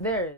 There is.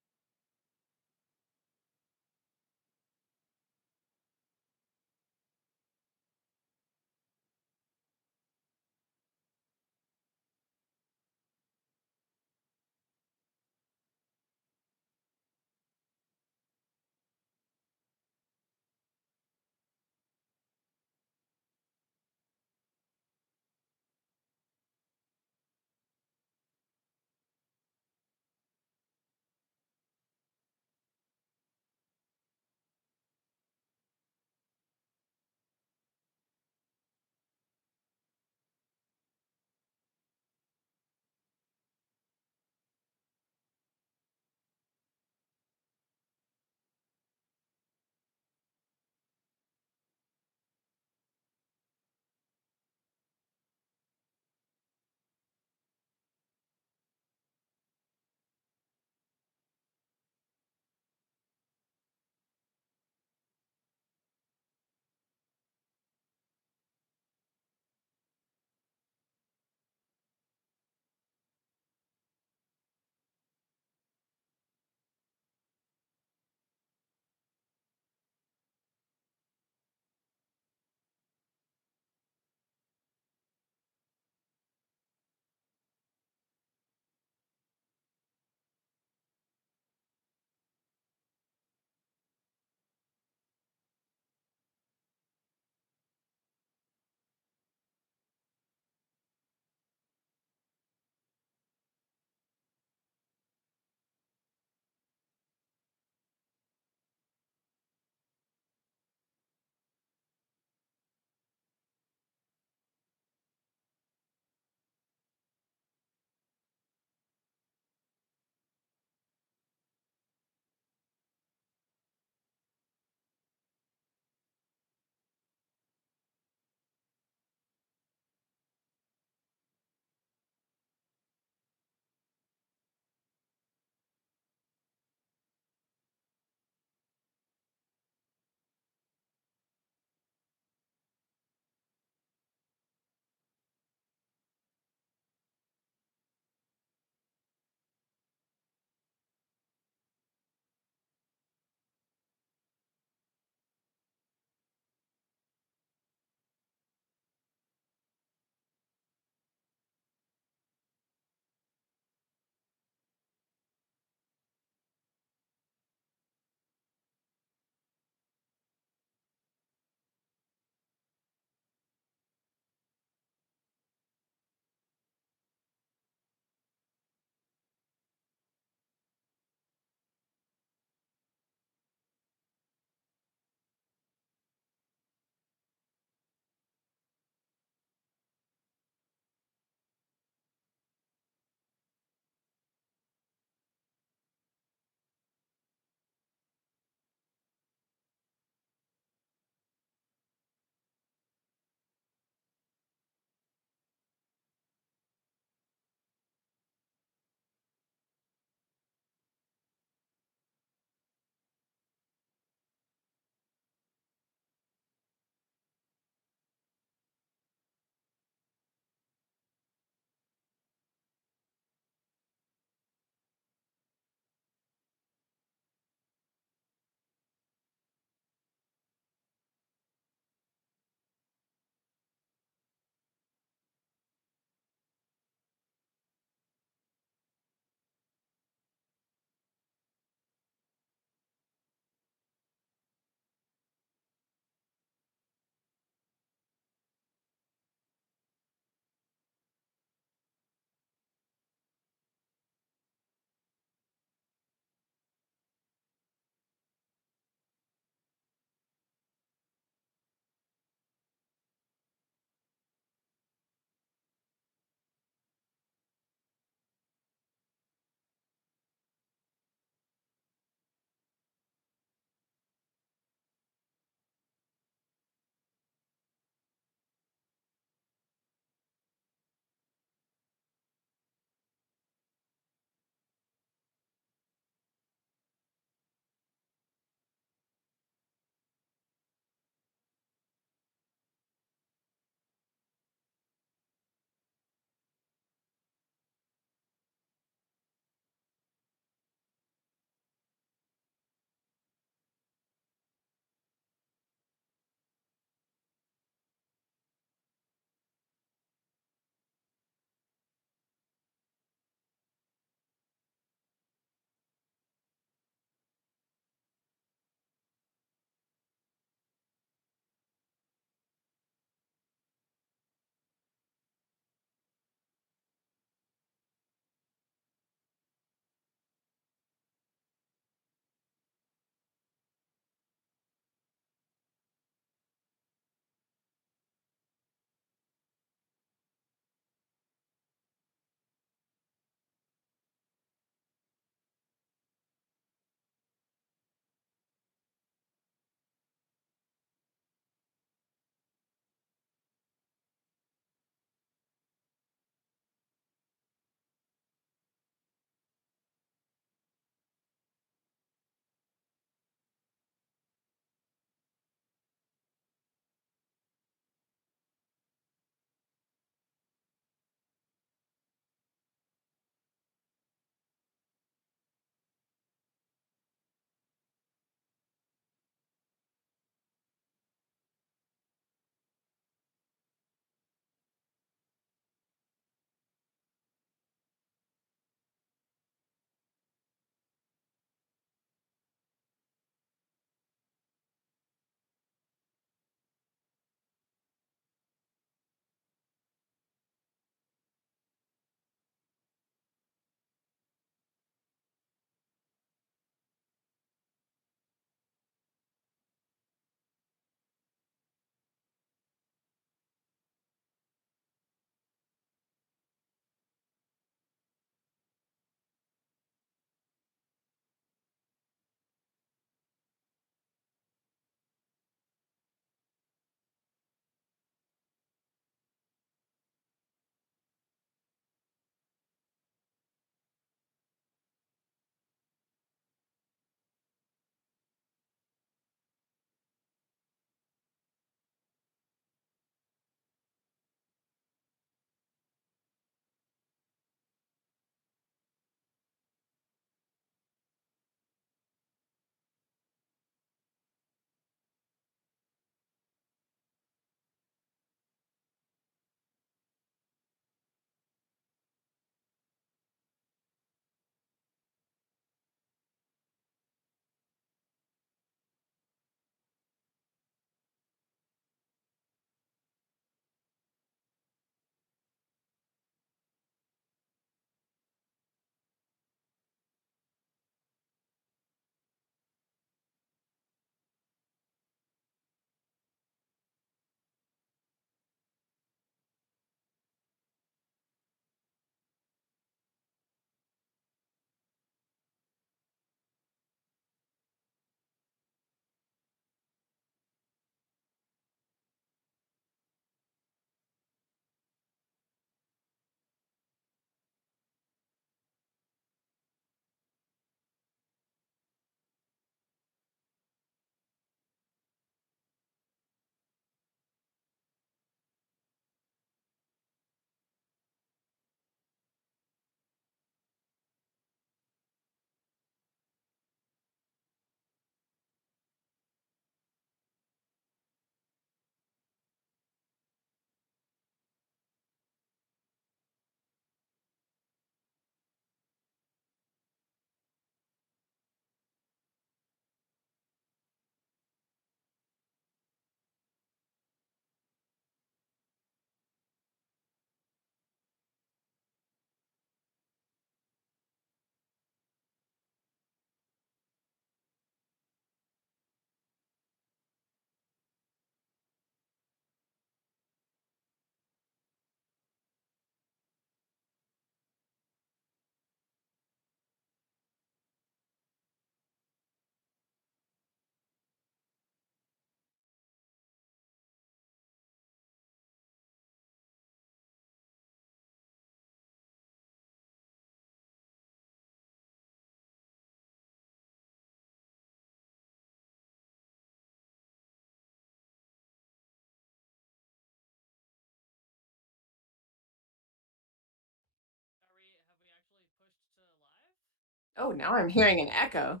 Oh, now I'm hearing an echo.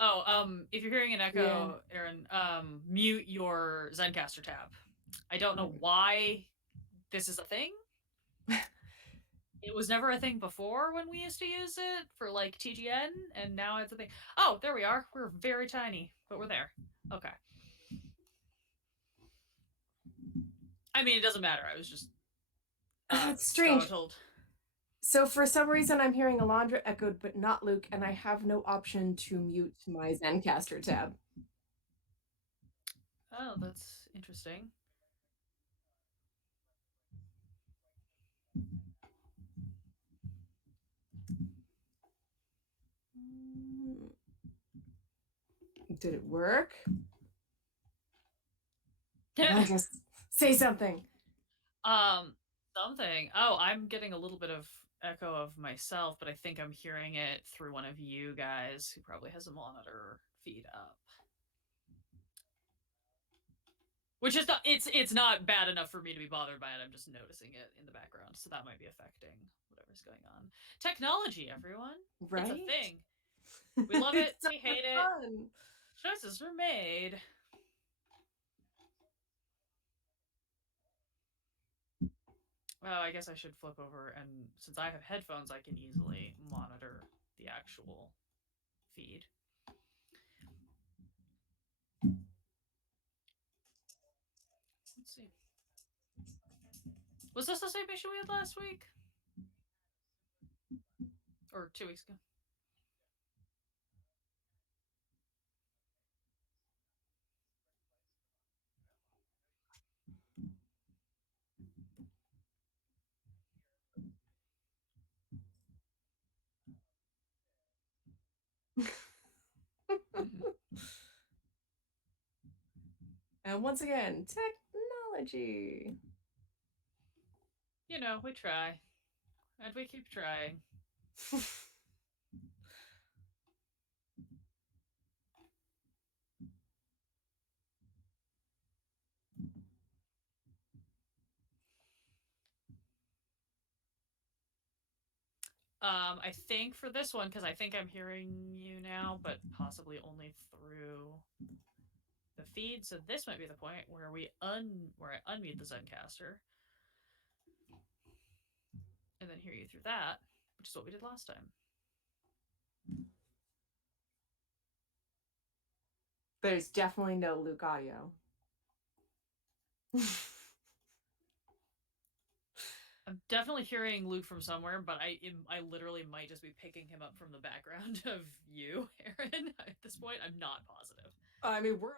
Oh, if you're hearing an Yeah. echo, Aaron, mute your Zencaster tab. I don't know Right. why this is a thing. It was never a thing before when we used to use it for like TGN, and now it's a thing. Oh, there we are. We're very tiny, but we're there. Okay. I mean, it doesn't matter. I was just It's strange. startled. So for some reason, I'm hearing Alondra echoed, but not Luke, and I have no option to mute my Zencaster tab. Oh, that's interesting. Mm, did it work? Alondra, say something. um, something. Oh, I'm getting a little bit of echo of myself, but I think I'm hearing it through one of you guys who probably has a monitor feed up. Which is not it's not bad enough for me to be bothered by it. I'm just noticing it in the background, so that might be affecting whatever's going on. Technology, everyone. It's a Right? thing. We love it, It's so we hate it. fun. Choices were made. Oh, I guess I should flip over, and since I have headphones, I can easily monitor the actual feed. Let's see. Was this the same issue we had last week? Or 2 weeks ago? Mm-hmm. And once again, technology. You know, we try. And we keep trying. I think for this one, because I think I'm hearing you now, but possibly only through the feed. So this might be the point where where I unmute the Zencaster and then hear you through that, which is what we did last time. There's definitely no Luke audio. I'm definitely hearing Luke from somewhere, but I literally might just be picking him up from the background of you, Aaron. At this point, I'm not positive. I mean, we're on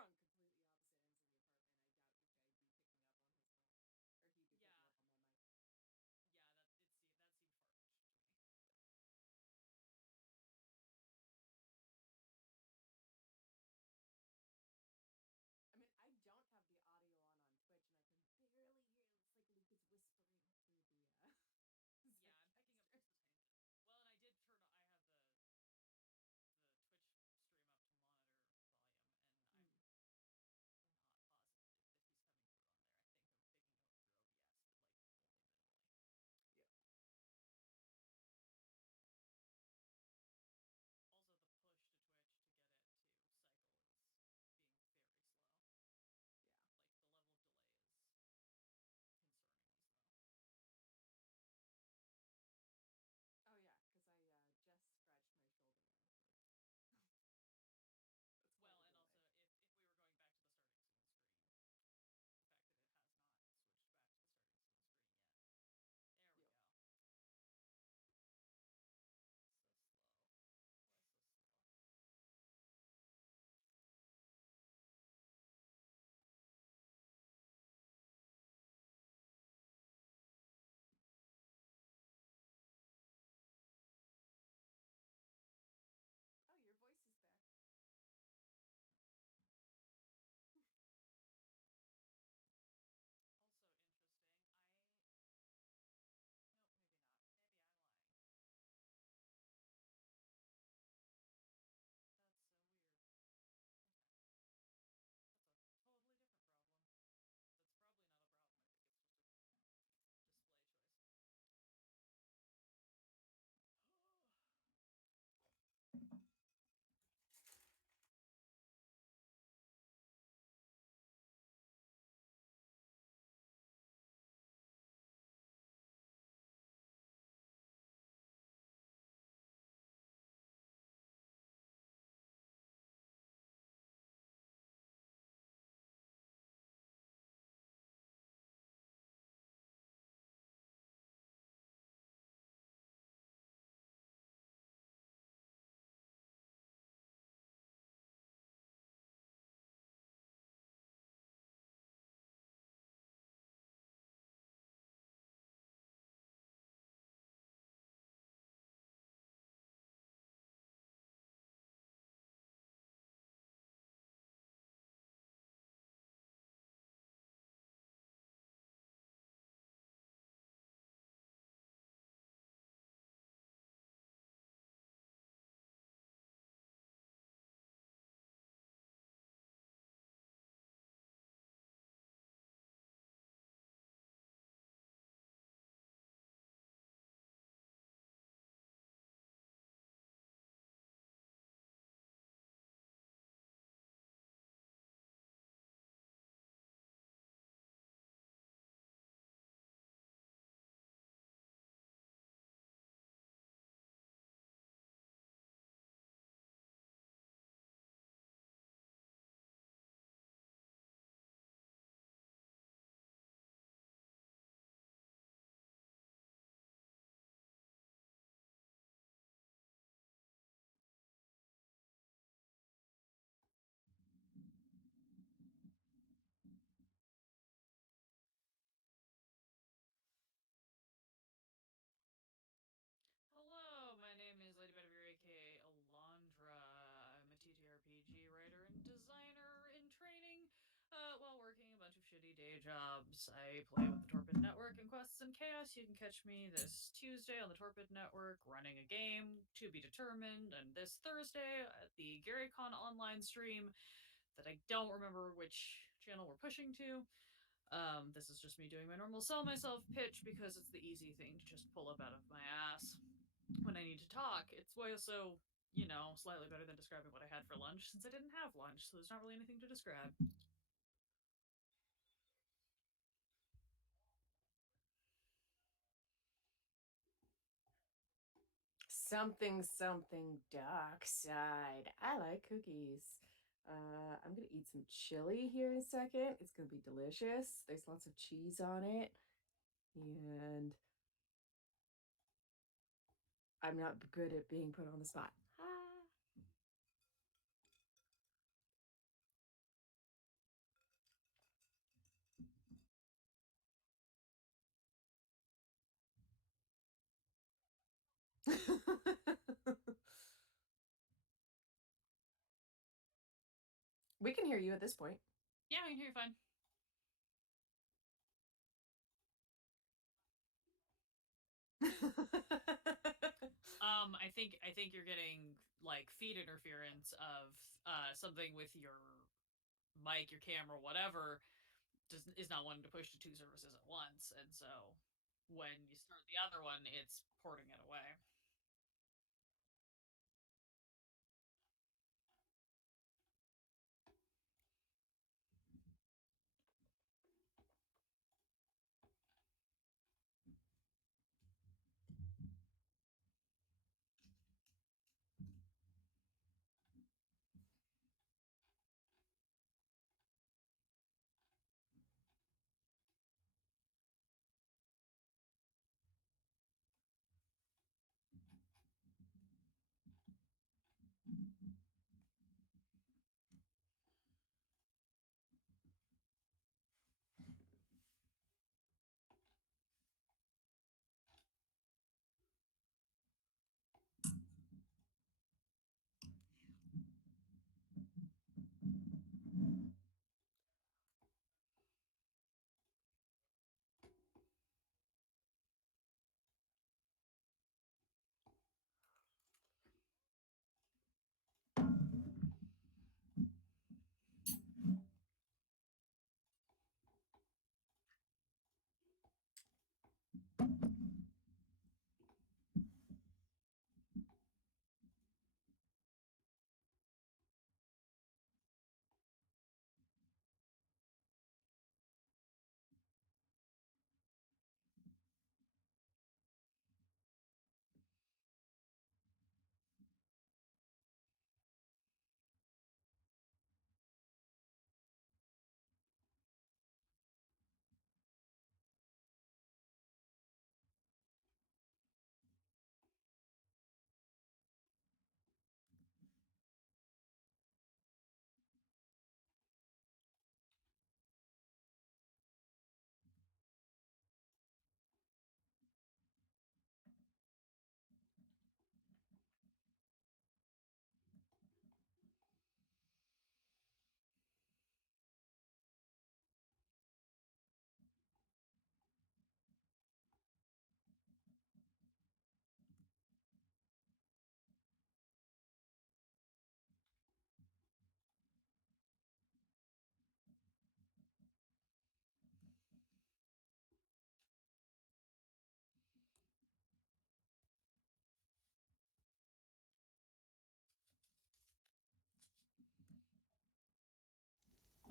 I play with the Torpid Network and Quests and Chaos. You can catch me this Tuesday on the Torpid Network running a game to be determined, and this Thursday at the GaryCon online stream that I don't remember which channel we're pushing to. This is just me doing my normal sell myself pitch because it's the easy thing to just pull up out of my ass when I need to talk. It's also, slightly better than describing what I had for lunch since I didn't have lunch, so there's not really anything to describe. Something dark side. I like cookies. I'm gonna eat some chili here in a second. It's gonna be delicious. There's lots of cheese on it. And I'm not good at being put on the spot. We can hear you at this point. Yeah, I can hear you fine. I think you're getting like feed interference of something with your mic, your camera, whatever, is not wanting to push to two services at once, and so when you start the other one, it's porting it away.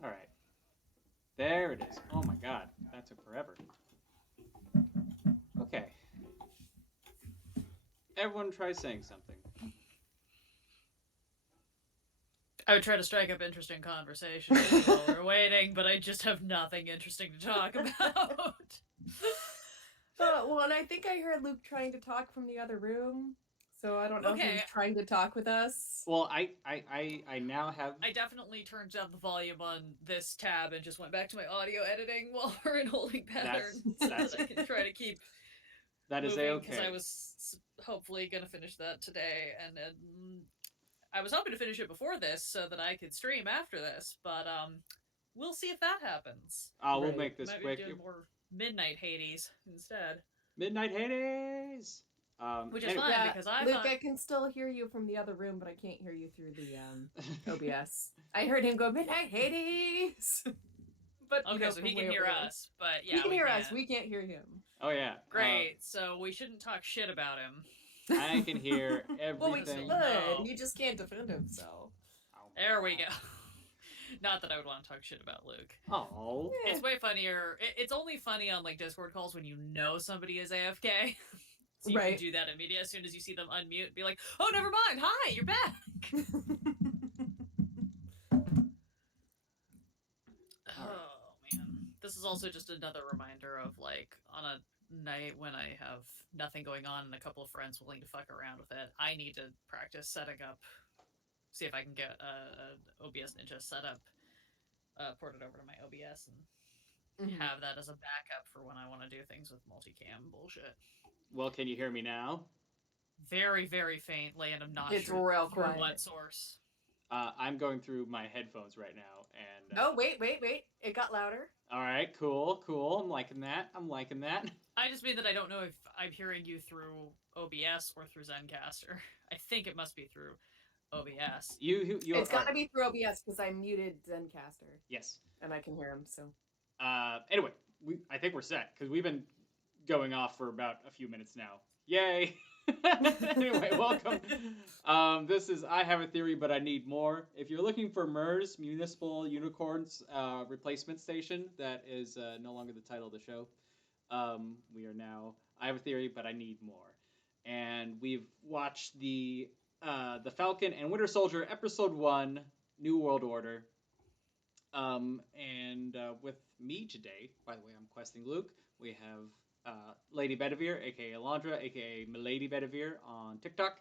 All right. There it is. Oh my god, that took forever. Okay. Everyone try saying something. I would try to strike up interesting conversation while we're waiting, but I just have nothing interesting to talk about. Well, and I think I heard Luke trying to talk from the other room, so I don't know if he was trying to talk with us. Well, I now have. I definitely turned down the volume on this tab and just went back to my audio editing while we're in holding pattern, so that I can try to keep. That is moving, okay. Because I was hopefully gonna finish that today, and I was hoping to finish it before this so that I could stream after this, but we'll see if that happens. We'll Right. make this Might be quick. doing more Midnight Hades instead. Midnight Hades. Which is anyway. fine because I Luke, thought I can still hear you from the other room, but I can't hear you through the OBS. I heard him go Midnight Hades. But okay, so he can hear us, but yeah, he can hear us. can't. We can't hear him. Oh yeah. Great. So we shouldn't talk shit about him. I can hear everything. Well, we should. No. He just can't defend himself. There we go. Not that I would want to talk shit about Luke. Oh. It's way funnier. It's only funny on like Discord calls when you know somebody is AFK. So you Right. can do that immediately as soon as you see them unmute. Be like, oh, never mind. Hi, you're back. Oh, man. This is also just another reminder of like on a night when I have nothing going on and a couple of friends willing to fuck around with it, I need to practice setting up, see if I can get a OBS Ninja setup ported over to my OBS and have that as a backup for when I want to do things with multicam bullshit. Well, can you hear me now? Very, very faintly, and I'm not It's sure real through quiet. what source. I'm going through my headphones right now, and Oh, wait. It got louder. all right, cool. I'm liking that. I just mean that I don't know if I'm hearing you through OBS or through Zencaster. I think it must be through OBS. It's got to be through OBS because I muted Zencaster. Yes. And I can hear him, so. Anyway, I think we're set because we've been going off for about a few minutes now. Yay! Anyway, welcome. This is I Have a Theory, but I Need More. If you're looking for MERS, Municipal Unicorns Replacement Station, that is no longer the title of the show. We are now I Have a Theory, but I Need More. And we've watched the Falcon and Winter Solider, Episode 1, New World Order. And with me today, by the way, I'm QuestingLuke. We have LadyBedevire, aka Alondra, aka LadyBedevire on TikTok,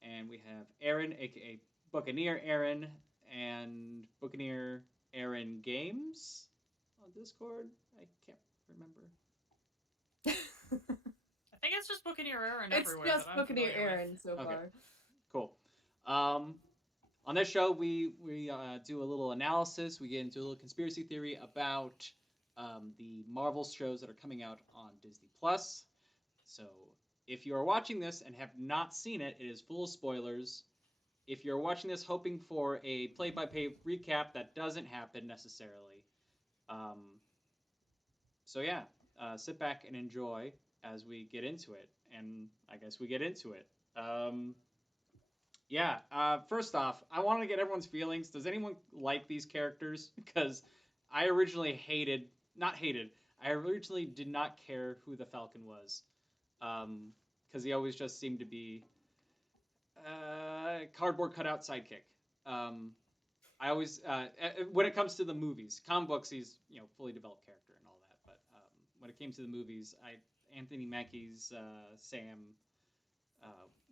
and we have Erin, aka Bookaneererin, and Bookaneererin Games on Discord. I can't remember. I think it's just Bookaneererin It's everywhere. just that I'm familiar with. Bookaneererin so Okay. far. Cool. On this show, we do a little analysis. We get into a little conspiracy theory about the Marvel shows that are coming out on Disney Plus. So if you are watching this and have not seen it, it is full of spoilers. If you're watching this hoping for a play-by-play recap, that doesn't happen necessarily. So yeah, sit back and enjoy as we get into it. And I guess we get into it. First off, I want to get everyone's feelings. Does anyone like these characters? Because I originally I originally did not care who the Falcon was. Because he always just seemed to be cardboard cutout sidekick. I always, when it comes to the movies, comic books, he's fully developed character and all that. But when it came to the movies, Anthony Mackie's Sam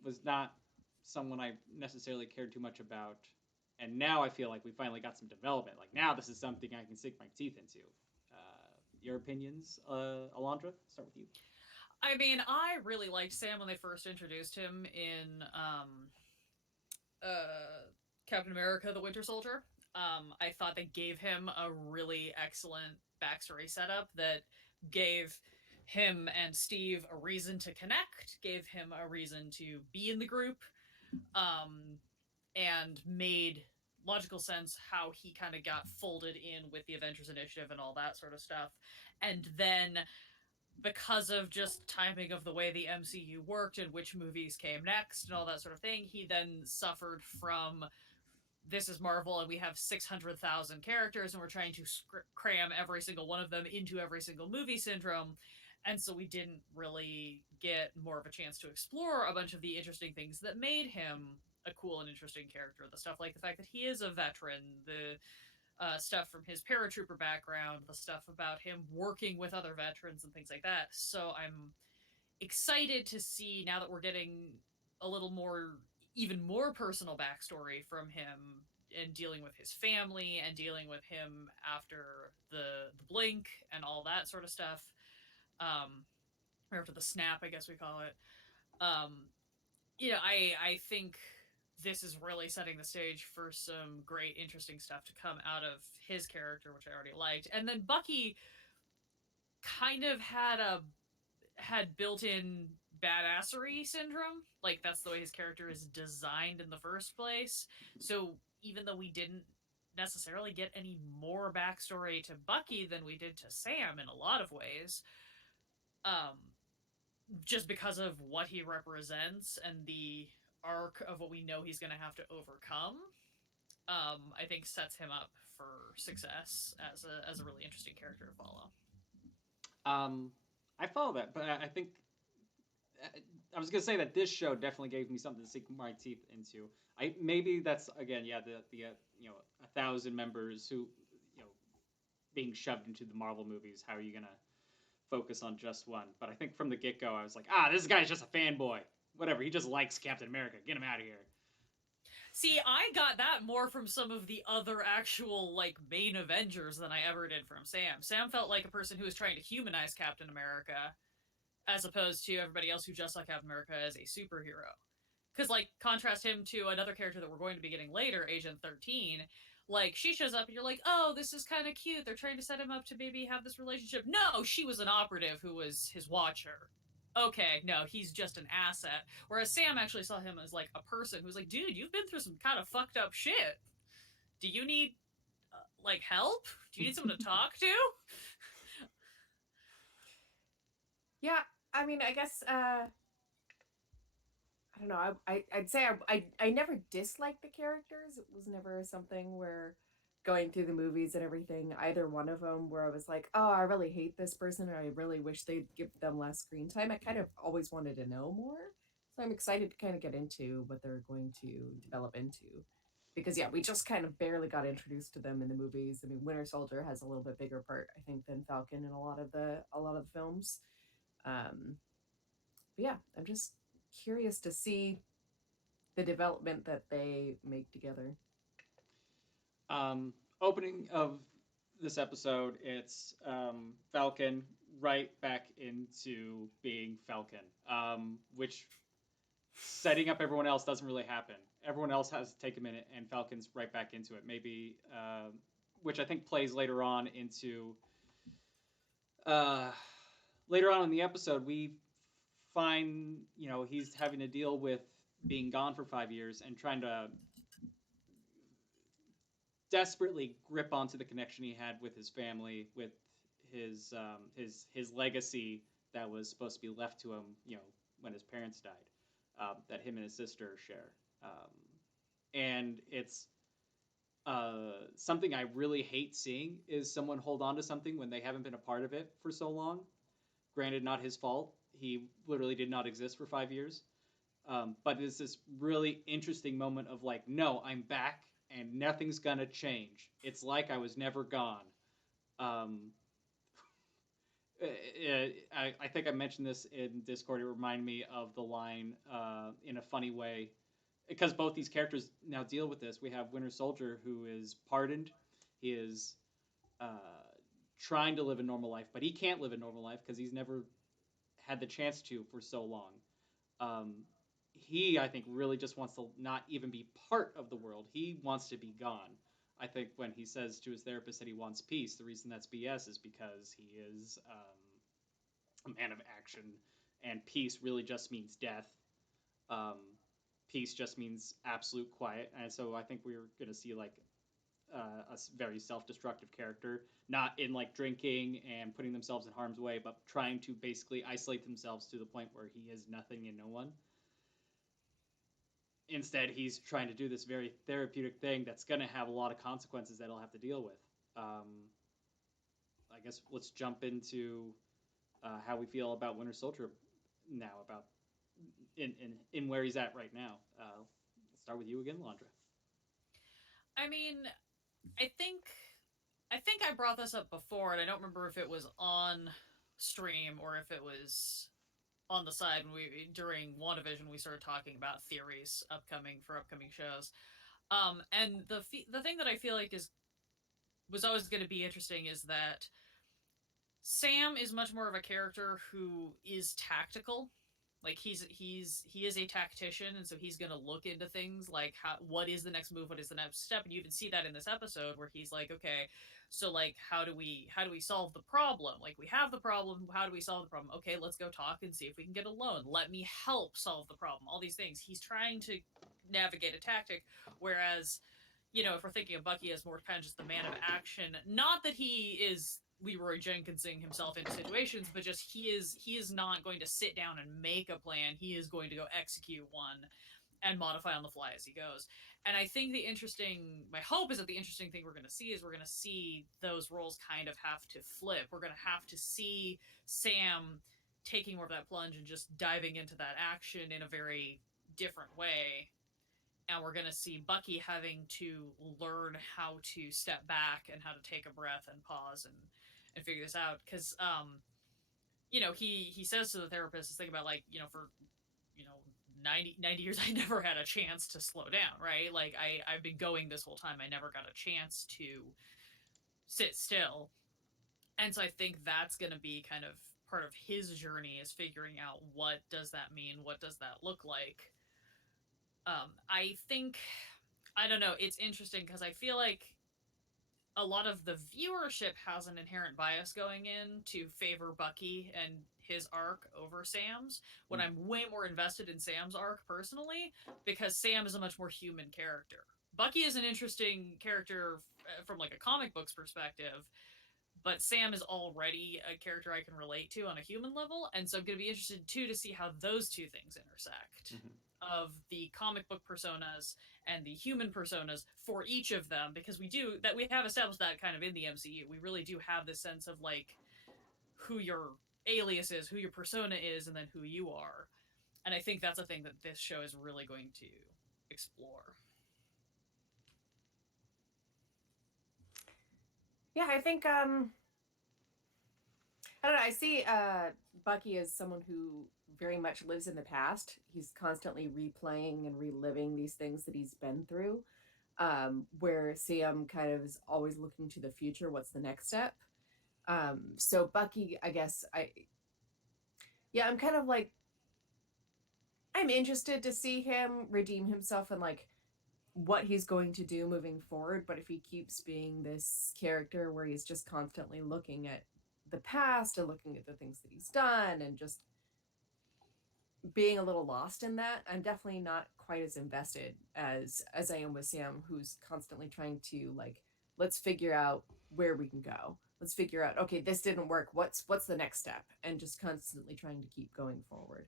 was not someone I necessarily cared too much about, and now I feel like we finally got some development. Like now, this is something I can sink my teeth into. Your opinions, Alondra? Start with you. I mean, I really liked Sam when they first introduced him in Captain America: The Winter Soldier. I thought they gave him a really excellent backstory setup that gave him and Steve a reason to connect, gave him a reason to be in the group, and made logical sense how he kind of got folded in with the Avengers Initiative and all that sort of stuff. And then because of just timing of the way the MCU worked and which movies came next and all that sort of thing, he then suffered from this is Marvel and we have 600,000 characters and we're trying to cram every single one of them into every single movie syndrome. And so we didn't really get more of a chance to explore a bunch of the interesting things that made him a cool and interesting character. The stuff like the fact that he is a veteran, the stuff from his paratrooper background, the stuff about him working with other veterans and things like that. So I'm excited to see now that we're getting a little more, even more personal backstory from him and dealing with his family and dealing with him after the blink and all that sort of stuff. Or after the snap, I guess we call it. I think this is really setting the stage for some great, interesting stuff to come out of his character, which I already liked. And then Bucky kind of had built-in badassery syndrome. Like, that's the way his character is designed in the first place. So even though we didn't necessarily get any more backstory to Bucky than we did to Sam in a lot of ways, just because of what he represents and the arc of what we know he's going to have to overcome, I think sets him up for success as a really interesting character to follow. I follow that, but I think I was gonna say that this show definitely gave me something to sink my teeth into. Maybe that's again, yeah, the 1,000 members who being shoved into the Marvel movies. How are you gonna focus on just one? But I think from the get go, I was like, this guy's just a fanboy. Whatever, he just likes Captain America. Get him out of here. See, I got that more from some of the other actual, like, main Avengers than I ever did from Sam. Sam felt like a person who was trying to humanize Captain America, as opposed to everybody else who just saw Captain America as a superhero. Because, like, contrast him to another character that we're going to be getting later, Agent 13. Like, she shows up and you're like, oh, this is kind of cute. They're trying to set him up to maybe have this relationship. No, she was an operative who was his watcher. Okay, no, he's just an asset. Whereas Sam actually saw him as, like, a person who's like, dude, you've been through some kind of fucked up shit. Do you need, like, help? Do you need someone to talk to? Yeah, I mean, I guess, I don't know, I'd say I never disliked the characters. It was never something where going through the movies and everything, either one of them where I was like, oh, I really hate this person, or I really wish they'd give them less screen time. I kind of always wanted to know more. So I'm excited to kind of get into what they're going to develop into. Because yeah, we just kind of barely got introduced to them in the movies. I mean, Winter Soldier has a little bit bigger part, I think, than Falcon in a lot of the films. But yeah, I'm just curious to see the development that they make together. Opening of this episode, it's Falcon right back into being Falcon, which setting up everyone else doesn't really happen. Everyone else has to take a minute, and Falcon's right back into it. Maybe, which I think plays later on into. Later on in the episode, we find he's having to deal with being gone for 5 years and trying to desperately grip onto the connection he had with his family, with his legacy that was supposed to be left to him, when his parents died, that him and his sister share, and it's something I really hate seeing is someone hold on to something when they haven't been a part of it for so long. Granted, not his fault. He literally did not exist for 5 years. But it's this really interesting moment of like, no, I'm back and nothing's gonna change. It's like I was never gone. I think I mentioned this in Discord. It reminded me of the line in a funny way, because both these characters now deal with this. We have Winter Soldier, who is pardoned. He is trying to live a normal life, but he can't live a normal life because he's never had the chance to for so long. He, I think, really just wants to not even be part of the world. He wants to be gone. I think when he says to his therapist that he wants peace, the reason that's BS is because he is a man of action, and peace really just means death. Peace just means absolute quiet, and so I think we're going to see like a very self-destructive character, not in like drinking and putting themselves in harm's way, but trying to basically isolate themselves to the point where he is nothing and no one. Instead, he's trying to do this very therapeutic thing that's going to have a lot of consequences that he'll have to deal with. I guess let's jump into how we feel about Winter Soldier now, about in where he's at right now. Let's start with you again, Landra. I mean, I think I brought this up before, and I don't remember if it was on stream or if it was on the side when during WandaVision we started talking about theories upcoming shows. And the thing that I feel like was always going to be interesting is that Sam is much more of a character who is tactical. Like he is a tactician, and so he's gonna look into things like what is the next move, what is the next step, and you even see that in this episode where he's like, okay, so like how do we solve the problem? Like we have the problem, how do we solve the problem? Okay, let's go talk and see if we can get a loan. Let me help solve the problem. All these things. He's trying to navigate a tactic, whereas if we're thinking of Bucky as more kind of just the man of action, not that he is Leroy Jenkinsing himself into situations, but just he is not going to sit down and make a plan. He is going to go execute one and modify on the fly as he goes. And I think my hope is that the interesting thing we're going to see is we're going to see those roles kind of have to flip. We're going to have to see Sam taking more of that plunge and just diving into that action in a very different way, and we're going to see Bucky having to learn how to step back and how to take a breath and pause and figure this out, because he says to the therapist this thing about, like, for 90 years I never had a chance to slow down, right? Like I've been going this whole time, I never got a chance to sit still. And so I think that's going to be kind of part of his journey, is figuring out what does that mean, what does that look like. I think, I don't know, it's interesting because I feel like a lot of the viewership has an inherent bias going in to favor Bucky and his arc over Sam's, when I'm way more invested in Sam's arc personally, because Sam is a much more human character. Bucky is an interesting character from like a comic books perspective, but Sam is already a character I can relate to on a human level, and so I'm going to be interested too to see how those two things intersect, of the comic book personas and the human personas for each of them, because we have established that kind of in the MCU. We really do have this sense of like who your alias is, who your persona is, and then who you are. And I think that's a thing that this show is really going to explore. Yeah, I think I don't know. I see Bucky as someone who very much lives in the past. He's constantly replaying and reliving these things that he's been through. Where Sam kind of is always looking to the future. What's the next step? So Bucky, I guess I'm kind of like, I'm interested to see him redeem himself and like what he's going to do moving forward. But if he keeps being this character where he's just constantly looking at the past and looking at the things that he's done and just being a little lost in that, I'm definitely not quite as invested as I am with Sam, who's constantly trying to like, let's figure out where we can go. Let's figure out, okay, this didn't work. What's the next step? And just constantly trying to keep going forward.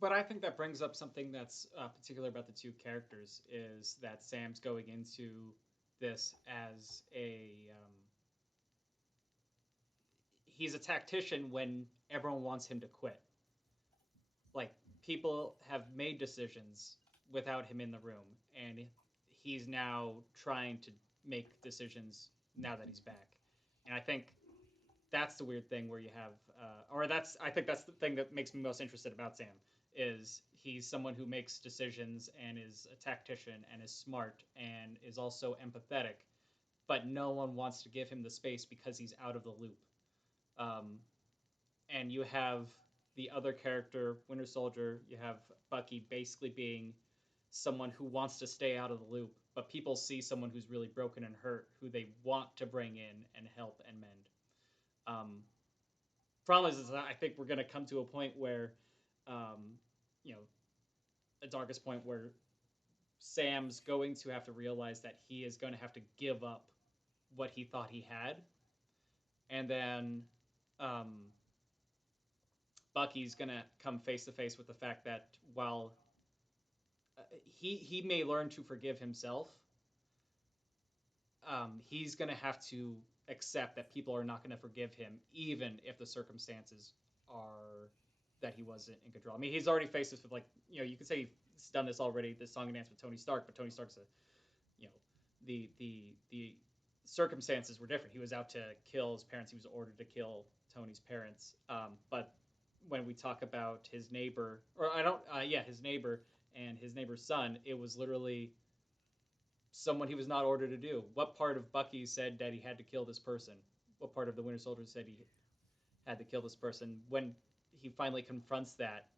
But I think that brings up something that's particular about the two characters, is that Sam's going into this as he's a tactician when everyone wants him to quit. Like, people have made decisions without him in the room, and he's now trying to make decisions now that he's back. And I think that's the weird thing where you have, I think that's the thing that makes me most interested about Sam, is he's someone who makes decisions and is a tactician and is smart and is also empathetic, but no one wants to give him the space because he's out of the loop. And you have the other character, Winter Soldier, you have Bucky basically being someone who wants to stay out of the loop, but people see someone who's really broken and hurt, who they want to bring in and help and mend. Problem is I think we're going to come to a point where, a darkest point where Sam's going to have to realize that he is going to have to give up what he thought he had, and then Bucky's going to come face to face with the fact that while he may learn to forgive himself, he's going to have to accept that people are not going to forgive him, even if the circumstances are that he wasn't in control. I mean, he's already faced this with, like, you could say he's done this already, this song and dance with Tony Stark, but Tony Stark's the circumstances were different. He was out to kill his parents. He was ordered to kill Tony's parents. But when we talk about his neighbor, his neighbor and his neighbor's son, it was literally someone he was not ordered to do. What part of Bucky said that he had to kill this person? What part of the Winter Soldier said he had to kill this person? When he finally confronts that,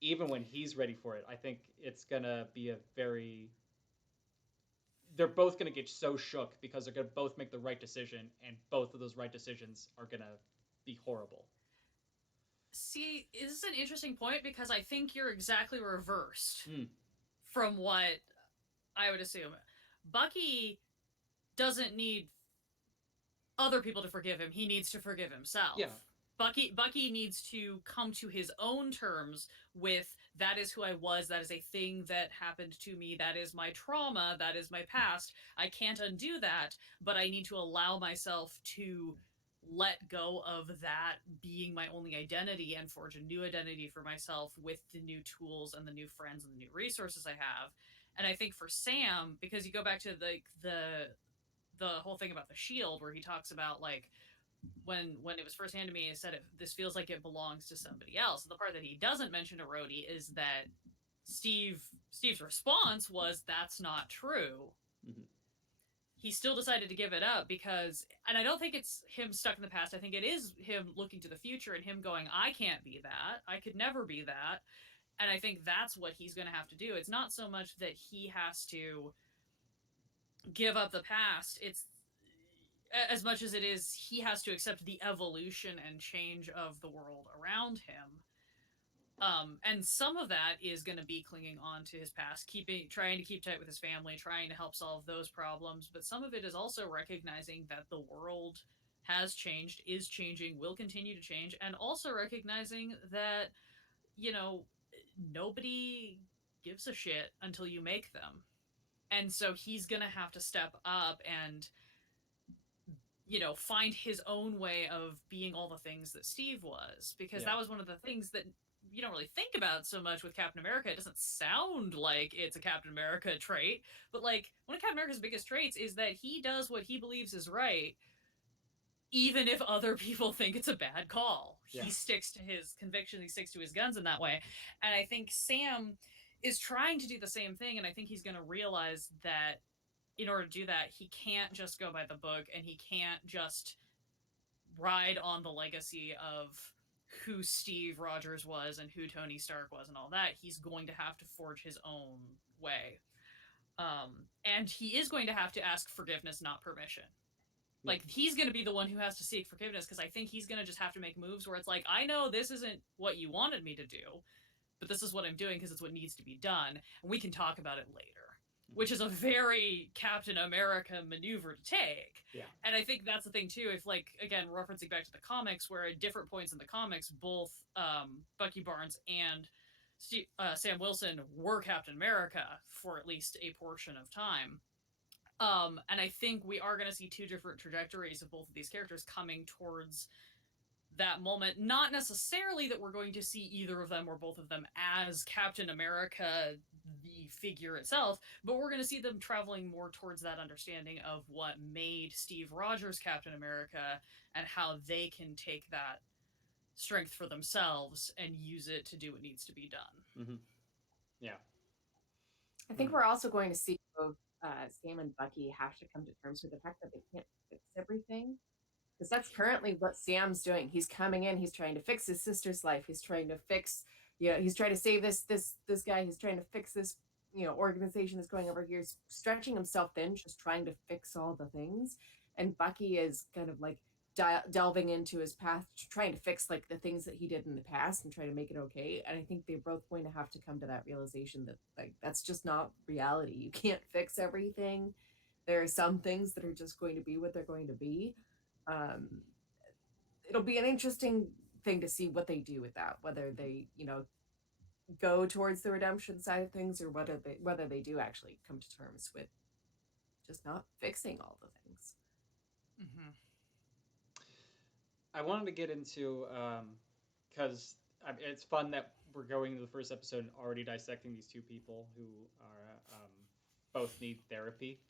even when he's ready for it, I think it's gonna be a very. They're both gonna get so shook because they're gonna both make the right decision, and both of those right decisions are gonna be horrible. See, this is an interesting point because I think you're exactly reversed Mm. from what I would assume. Bucky doesn't need other people to forgive him. He needs to forgive himself. Yeah. Bucky needs to come to his own terms with that is who I was, that is a thing that happened to me, that is my trauma, that is my past. I can't undo that, but I need to allow myself to let go of that being my only identity and forge a new identity for myself with the new tools and the new friends and the new resources I have. And I think for Sam, because you go back to the whole thing about the shield where he talks about like when it was first handed to me, he said this feels like it belongs to somebody else. And the part that he doesn't mention to Rhodey is that Steve's response was that's not true. Mm-hmm. He still decided to give it up because, and I don't think it's him stuck in the past. I think it is him looking to the future and him going, I can't be that. I could never be that. And I think that's what he's going to have to do. It's not so much that he has to give up the past. It's as much as it is he has to accept the evolution and change of the world around him. And some of that is going to be clinging on to his past, trying to keep tight with his family, trying to help solve those problems. But some of it is also recognizing that the world has changed, is changing, will continue to change, and also recognizing that, you know, nobody gives a shit until you make them. And so he's going to have to step up and, you know, find his own way of being all the things that Steve was. Because that was one of the things that you don't really think about so much with Captain America. It doesn't sound like it's a Captain America trait, but like one of Captain America's biggest traits is that he does what he believes is right, even if other people think it's a bad call. He sticks to his conviction, he sticks to his guns in that way. And I think Sam is trying to do the same thing, and I think he's going to realize that in order to do that, he can't just go by the book, and he can't just ride on the legacy of who Steve Rogers was and who Tony Stark was and all that. He's going to have to forge his own way. And he is going to have to ask forgiveness, not permission. Like, he's going to be the one who has to seek forgiveness, because I think he's going to just have to make moves where it's like, I know this isn't what you wanted me to do, but this is what I'm doing because it's what needs to be done, and we can talk about it later. Which is a very Captain America maneuver to take. Yeah. And I think that's the thing, too. If, like, again, referencing back to the comics, where at different points in the comics, both Bucky Barnes and Sam Wilson were Captain America for at least a portion of time. And I think we are going to see two different trajectories of both of these characters coming towards that moment. Not necessarily that we're going to see either of them or both of them as Captain America, the figure itself, but we're going to see them traveling more towards that understanding of what made Steve Rogers Captain America and how they can take that strength for themselves and use it to do what needs to be done. Mm-hmm. Yeah. I think we're also going to see both Sam and Bucky have to come to terms with the fact that they can't fix everything. Because that's currently what Sam's doing. He's coming in, he's trying to fix his sister's life. He's trying to fix, he's trying to save this guy. He's trying to fix this, organization that's going over here. He's stretching himself thin, just trying to fix all the things. And Bucky is kind of like delving into his path, trying to fix like the things that he did in the past and try to make it okay. And I think they're both going to have to come to that realization that like that's just not reality. You can't fix everything. There are some things that are just going to be what they're going to be. It'll be an interesting thing to see what they do with that, whether they go towards the redemption side of things or whether they do actually come to terms with just not fixing all the things. Mm-hmm. I wanted to get into because it's fun that we're going into the first episode and already dissecting these two people who are both need therapy.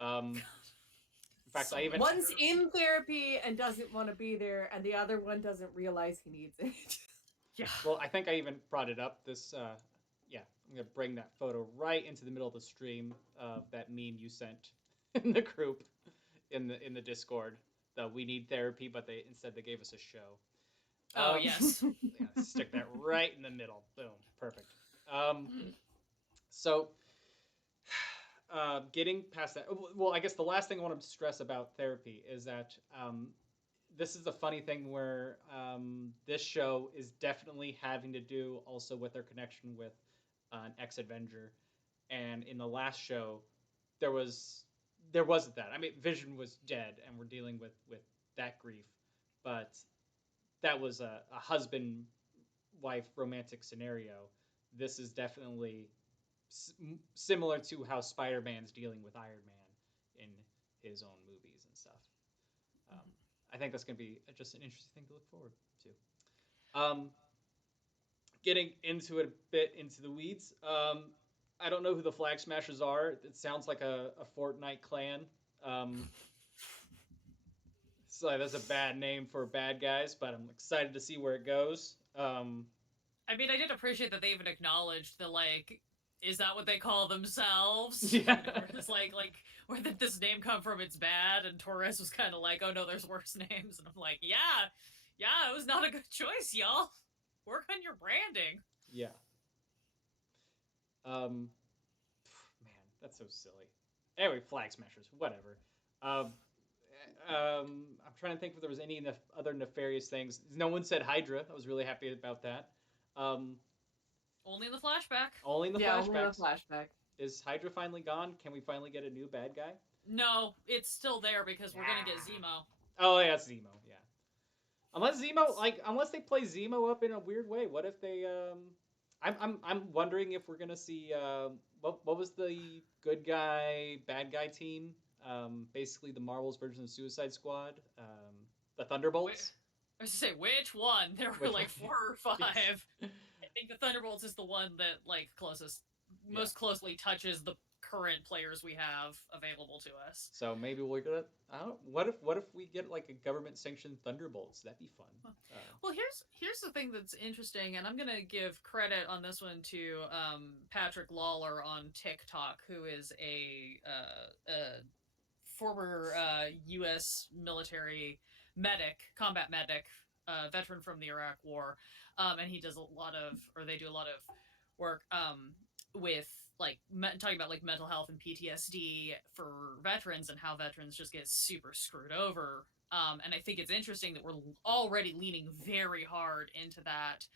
In fact, one's in therapy and doesn't want to be there, and the other one doesn't realize he needs it. Yeah. Well, I think I even brought it up. I'm gonna bring that photo right into the middle of the stream of that meme you sent in the group, in the Discord. The we need therapy, but instead they gave us a show. Oh, yes. Yeah, stick that right in the middle. Boom. Perfect. So, getting past that, well, I guess the last thing I want to stress about therapy is that this is the funny thing where this show is definitely having to do also with their connection with an ex-Avenger, and in the last show, there was there wasn't that. I mean, Vision was dead, and we're dealing with that grief, but that was a husband wife romantic scenario. This is definitely similar to how Spider-Man's dealing with Iron Man in his own movies and stuff. Um, I think that's going to be just an interesting thing to look forward to. Getting into it a bit into the weeds. I don't know who the Flag Smashers are. It sounds like a Fortnite clan. Um, so that's a bad name for bad guys, but I'm excited to see where it goes. I mean, I did appreciate that they even acknowledged the, like, is that what they call themselves? Yeah. You know, where it's like, where did this name come from? It's bad. And Torres was kind of like, oh no, there's worse names. And I'm like, yeah, it was not a good choice, y'all. Work on your branding. Yeah. Man, that's so silly. Anyway, Flag Smashers, whatever. I'm trying to think if there was any other nefarious things. No one said Hydra. I was really happy about that. Only in the flashback. Only in the Yeah, flashbacks. only the flashback. Is Hydra finally gone? Can we finally get a new bad guy? No, it's still there because we're gonna get Zemo. Oh yeah, it's Zemo. Yeah. Unless they play Zemo up in a weird way. What if they I'm wondering if we're gonna see what was the good guy bad guy team? Basically the Marvel's version of Suicide Squad. The Thunderbolts. I was to say which one? There were like 4 or 5. Yes. I think the Thunderbolts is the one that like most closely touches the current players we have available to us. So maybe we're gonna. What if we get like a government sanctioned Thunderbolts? That'd be fun. Well, here's the thing that's interesting, and I'm gonna give credit on this one to Patrick Lawler on TikTok, who is a former U.S. military combat medic, veteran from the Iraq War, and he does they do a lot of work with like talking about like mental health and PTSD for veterans and how veterans just get super screwed over. And I think it's interesting that we're already leaning very hard into that.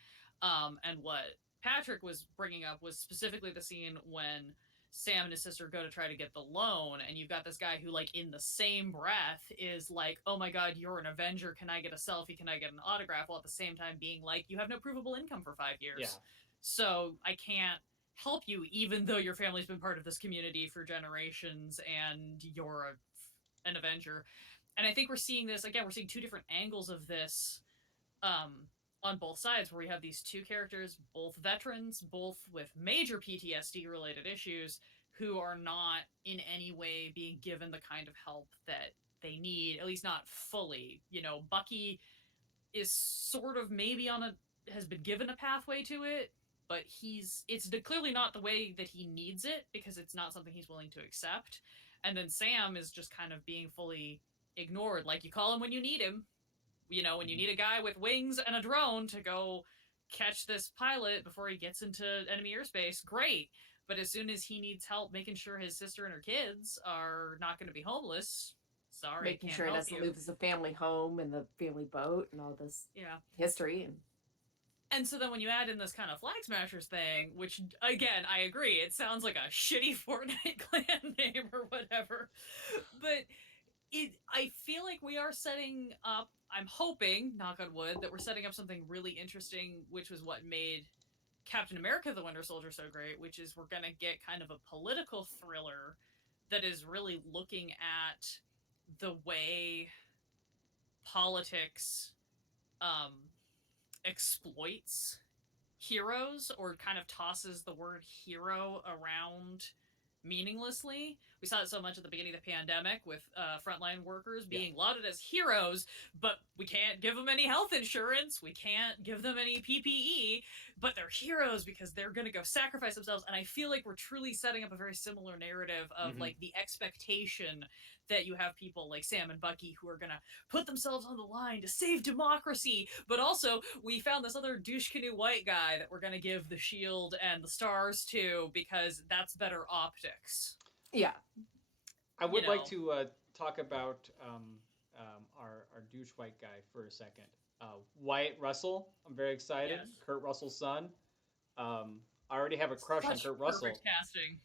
And what Patrick was bringing up was specifically the scene when Sam and his sister go to try to get the loan, and you've got this guy who, like, in the same breath is like, oh my god, you're an Avenger, can I get a selfie, can I get an autograph, while at the same time being like, you have no provable income for 5 years. Yeah. So I can't help you, even though your family's been part of this community for generations and you're an Avenger. And I think we're seeing this, again, we're seeing 2 different angles of this on both sides, where we have these 2 characters, both veterans, both with major PTSD related issues, who are not in any way being given the kind of help that they need, at least not fully. You know, Bucky is sort of maybe has been given a pathway to it, but it's clearly not the way that he needs it, because it's not something he's willing to accept. And then Sam is just kind of being fully ignored. Like, you call him when you need him. You know, when you need a guy with wings and a drone to go catch this pilot before he gets into enemy airspace, great. But as soon as he needs help making sure his sister and her kids are not going to be homeless, sorry, making sure he doesn't lose the family home and the family boat and all this history. And so then when you add in this kind of Flag Smashers thing, which, again, I agree, it sounds like a shitty Fortnite clan name or whatever, but I feel like we are setting up, I'm hoping, knock on wood, that we're setting up something really interesting, which was what made Captain America the Winter Soldier so great, which is we're going to get kind of a political thriller that is really looking at the way politics exploits heroes, or kind of tosses the word hero around meaninglessly. We saw it so much at the beginning of the pandemic with frontline workers being lauded as heroes, but we can't give them any health insurance, we can't give them any PPE, but they're heroes because they're going to go sacrifice themselves. And I feel like we're truly setting up a very similar narrative of like the expectation that you have people like Sam and Bucky who are gonna put themselves on the line to save democracy, but also we found this other douche canoe white guy that we're gonna give the shield and the stars to because that's better optics. Yeah. I would You like know. to talk about our douche white guy for a second. Wyatt Russell. I'm very excited. Yes. Kurt Russell's son. I already have a crush on Such Kurt perfect Russell. casting.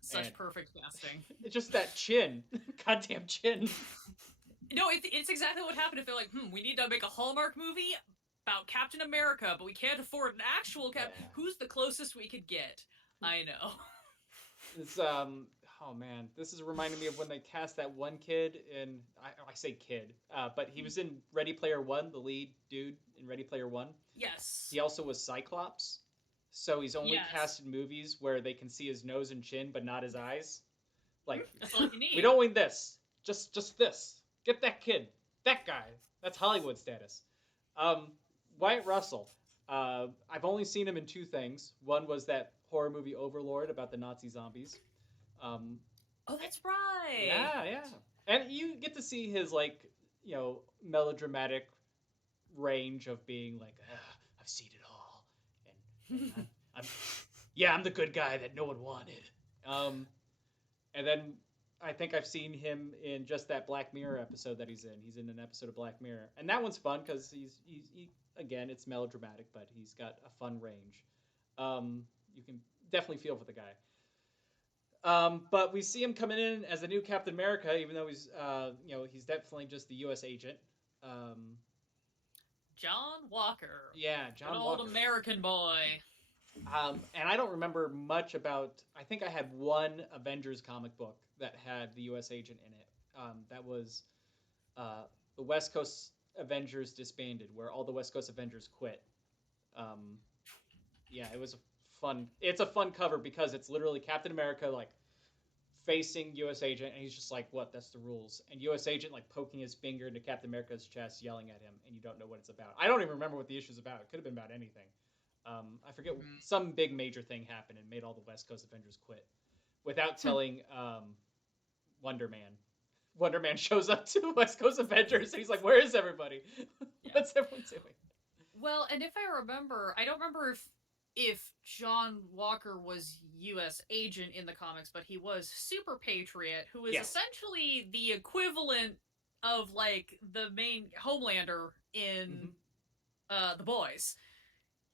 Such And perfect casting. it's just that chin. Goddamn chin. No, it's exactly what happened if they're like, we need to make a Hallmark movie about Captain America, but we can't afford an actual Cap. Yeah. Who's the closest we could get? I know. It's oh man, this is reminding me of when they cast that one kid in I say kid, but he was in Ready Player One, the lead dude in Ready Player One. Yes. He also was Cyclops, so he's only Yes. cast in movies where they can see his nose and chin, but not his eyes. Like That's all you need. we don't need this, just this. Get that kid, that guy. That's Hollywood status. Wyatt Russell. I've only seen him in two things. One was that horror movie Overlord about the Nazi zombies. Um, Oh, that's right. yeah, and you get to see his like melodramatic range of being like, I've seen it all, and I'm the good guy that no one wanted. And then I think I've seen him in just that Black Mirror episode that he's in. He's in an episode of Black Mirror, and that one's fun because he again, it's melodramatic, but he's got a fun range. You can definitely feel for the guy. But we see him coming in as the new Captain America, even though he's definitely just the U.S. agent. John Walker. Yeah, John Good old Walker. American boy. And I don't remember much about. I think I had one Avengers comic book that had the U.S. agent in it. That was the West Coast Avengers disbanded, where all the West Coast Avengers quit. Yeah, it was fun. It's a fun cover because it's literally Captain America like facing U.S. Agent, and he's just like, "What? That's the rules." And U.S. Agent like poking his finger into Captain America's chest, yelling at him, and you don't know what it's about. I don't even remember what the issue's about. It could have been about anything. I forget. Some big major thing happened and made all the West Coast Avengers quit without telling Wonder Man. Wonder Man shows up to West Coast Avengers, and he's like, "Where is everybody? What's everyone doing?" Well, and if I remember, I don't remember if John Walker was U.S. agent in the comics, but he was Super Patriot, who is essentially the equivalent of like the main Homelander in The Boys.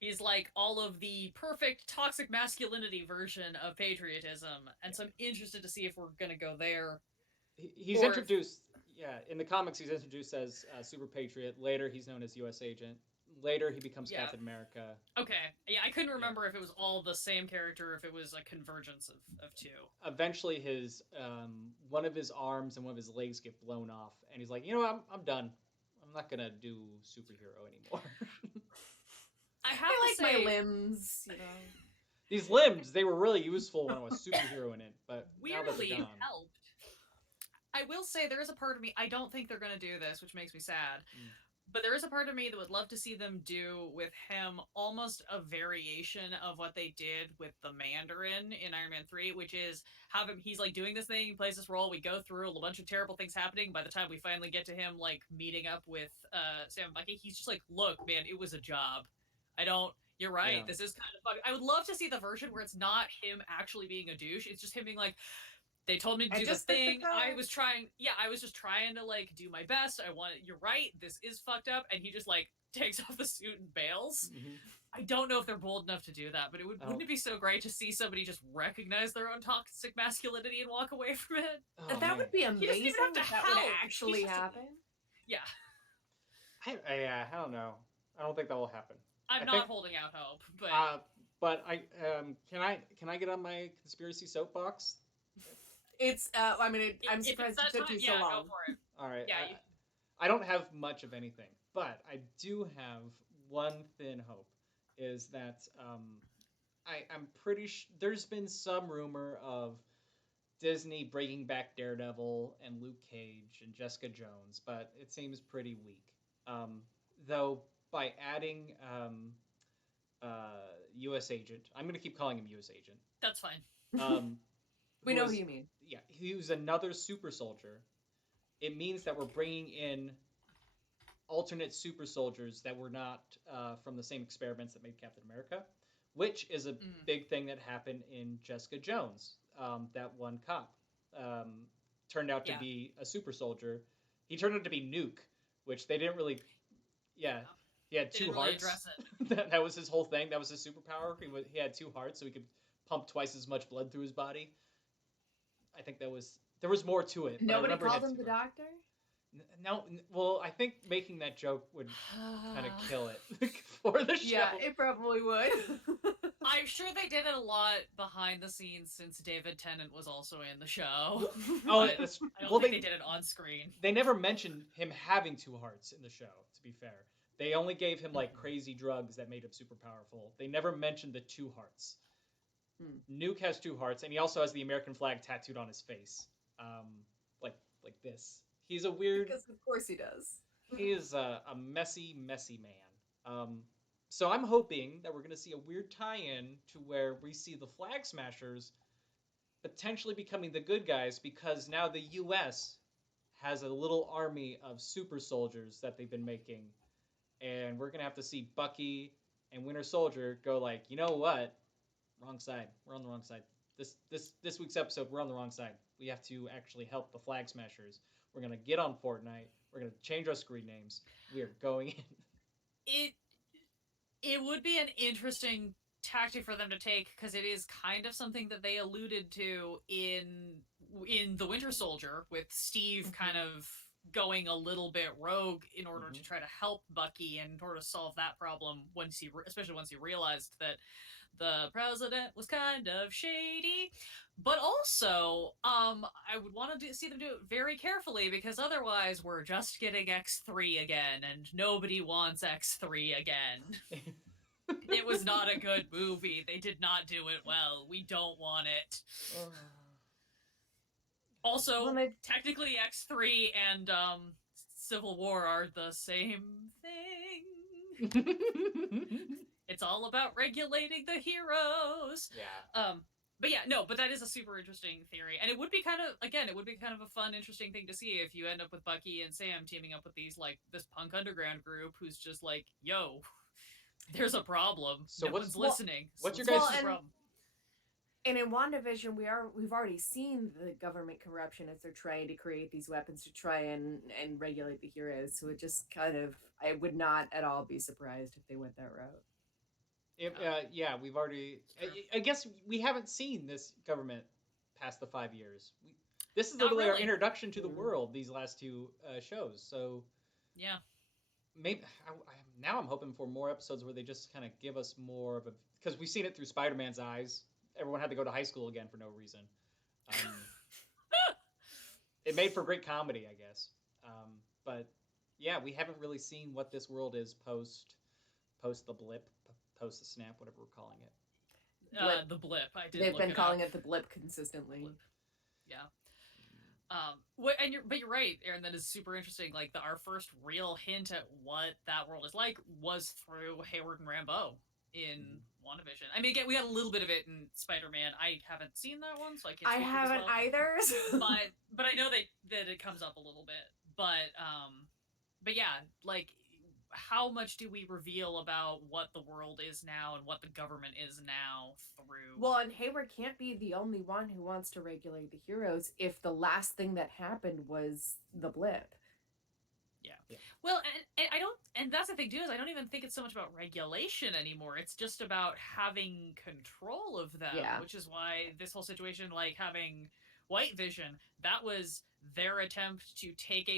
He's like all of the perfect toxic masculinity version of patriotism, and so I'm interested to see if we're gonna go there. He's introduced, in the comics he's introduced as Super Patriot. Later he's known as U.S. Agent. Later he becomes Captain America. Okay, yeah, I couldn't remember if it was all the same character, or if it was a convergence of two. Eventually his one of his arms and one of his legs get blown off, and he's like, I'm done. I'm not gonna do superhero anymore. I like my limbs, These limbs, they were really useful when I was superhero in it, but weirdly now that helped. I will say there is a part of me, I don't think they're gonna do this, which makes me sad. But there is a part of me that would love to see them do with him almost a variation of what they did with the Mandarin in Iron Man 3, which is have him, he's like doing this thing, he plays this role, we go through a bunch of terrible things happening. By the time we finally get to him like meeting up with Sam and Bucky, he's just like, look, man, it was a job. You're right, this is kind of fun. I would love to see the version where it's not him actually being a douche, it's just him being like, they told me to do this thing. I was just trying to like do my best. You're right. This is fucked up. And he just like takes off the suit and bails. I don't know if they're bold enough to do that, but wouldn't it be so great to see somebody just recognize their own toxic masculinity and walk away from it? That would be amazing. He doesn't even have to if that would actually happen. Yeah. I don't know. I don't think that will happen. I'm not holding out hope, but I can I get on my conspiracy soapbox? It's I'm surprised it took you so long. Go for it. All right. Yeah, I don't have much of anything, but I do have one thin hope. Is that I'm pretty there's been some rumor of Disney bringing back Daredevil and Luke Cage and Jessica Jones, but it seems pretty weak. Though by adding U.S. Agent, I'm going to keep calling him U.S. Agent. That's fine. We know who you mean. Yeah, he was another super soldier it means that we're bringing in alternate super soldiers that were not from the same experiments that made Captain America, which is a big thing that happened in Jessica Jones. That one cop turned out to be a super soldier. He turned out to be Nuke, which they didn't really. Yeah, he had two really hearts. That was his whole thing. That was his superpower. He had two hearts, so he could pump twice as much blood through his body. I think there was more to it. Nobody called him the Doctor? No, well, I think making that joke would kind of kill it for the show. Yeah, it probably would. I'm sure they did it a lot behind the scenes since David Tennant was also in the show. Oh, I don't think they did it on screen. They never mentioned him having two hearts in the show, to be fair. They only gave him like crazy drugs that made him super powerful. They never mentioned the two hearts. Nuke has two hearts, and he also has the American flag tattooed on his face, like this. He's a weird. Because of course he does. He is a messy, messy man. So I'm hoping that we're going to see a weird tie-in to where we see the Flag Smashers potentially becoming the good guys because now the U.S. has a little army of super soldiers that they've been making, and we're going to have to see Bucky and Winter Soldier go like, you know what? Wrong side. We're on the wrong side. This week's episode, we're on the wrong side. We have to actually help the Flag Smashers. We're going to get on Fortnite. We're going to change our screen names. We are going in. It would be an interesting tactic for them to take because it is kind of something that they alluded to in The Winter Soldier with Steve kind of going a little bit rogue in order to try to help Bucky and in order to solve that problem especially once he realized that the president was kind of shady. But also, I would want to see them do it very carefully because otherwise we're just getting X3 again, and nobody wants X3 again. It was not a good movie. They did not do it well. We don't want it. Also, technically X3 and Civil War are the same thing. It's all about regulating the heroes. Yeah. But that is a super interesting theory. And it would be kind of a fun, interesting thing to see if you end up with Bucky and Sam teaming up with this punk underground group who's just like, yo, there's a problem. So no one's listening. What's your guys' problem? And in WandaVision, we've already seen the government corruption as they're trying to create these weapons to try and regulate the heroes. So it just kind of, I would not at all be surprised if they went that route. We've already. I guess we haven't seen this government past the 5 years. This is literally our introduction to the world. These last two shows. So yeah, maybe now I'm hoping for more episodes where they just kind of give us more of a because we've seen it through Spider-Man's eyes. Everyone had to go to high school again for no reason. It made for great comedy, I guess. But yeah, we haven't really seen what this world is post the blip. Post the snap, whatever we're calling it. The blip. They've been calling it the blip consistently. Blip. Yeah. But you're right, Aaron. That is super interesting. Like our first real hint at what that world is like was through Hayward and Rambeau in WandaVision. I mean, again, we got a little bit of it in Spider-Man. I haven't seen that one, so I can't. I haven't either. but I know that it comes up a little bit. But yeah, like. How much do we reveal about what the world is now and what the government is now through? Well, and Hayward can't be the only one who wants to regulate the heroes if the last thing that happened was the blip. Yeah. Well, and I don't, and that's the thing too, is I don't even think it's so much about regulation anymore. It's just about having control of them, which is why this whole situation, like having White Vision, that was their attempt to take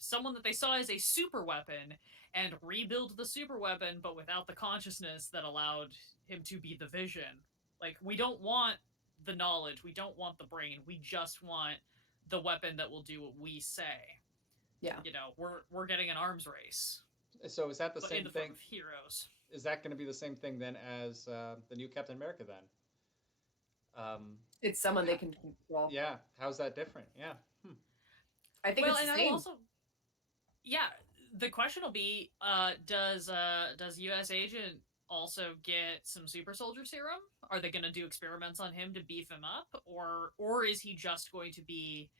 someone that they saw as a super weapon and rebuild the super weapon, but without the consciousness that allowed him to be the Vision. Like, we don't want the knowledge, we don't want the brain, we just want the weapon that will do what we say. Yeah. You know, we're getting an arms race. So is that the same thing? Of heroes. Is that going to be the same thing then as the new Captain America then? It's someone they can control. Yeah. How's that different? Yeah. I think it's the same. Yeah, the question will be, does U.S. Agent also get some super soldier serum? Are they going to do experiments on him to beef him up? Or is he just going to be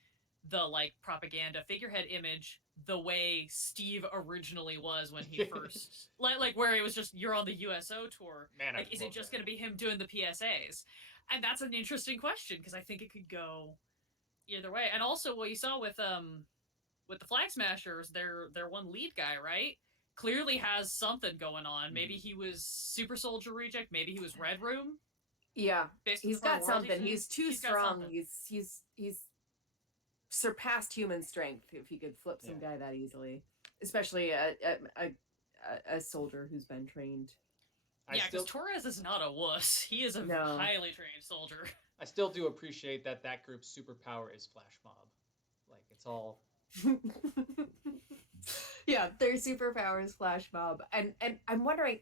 the like propaganda figurehead image the way Steve originally was when he first like where it was just you're on the USO tour. Man, like, is it just going to be him doing the PSAs? And that's an interesting question because I think it could go either way. And also what you saw with the Flag Smashers, their one lead guy, right? Clearly has something going on. Maybe he was Super Soldier Reject. Maybe he was Red Room. Yeah, Based he's got something. He's too strong. He's surpassed human strength if he could flip some guy that easily, especially a soldier who's been trained. Yeah, because Torres is not a wuss. He is a highly trained soldier. I still do appreciate that group's superpower is Flash Mob. Like, it's all... Yeah, their superpower is Flash Mob. And I'm wondering,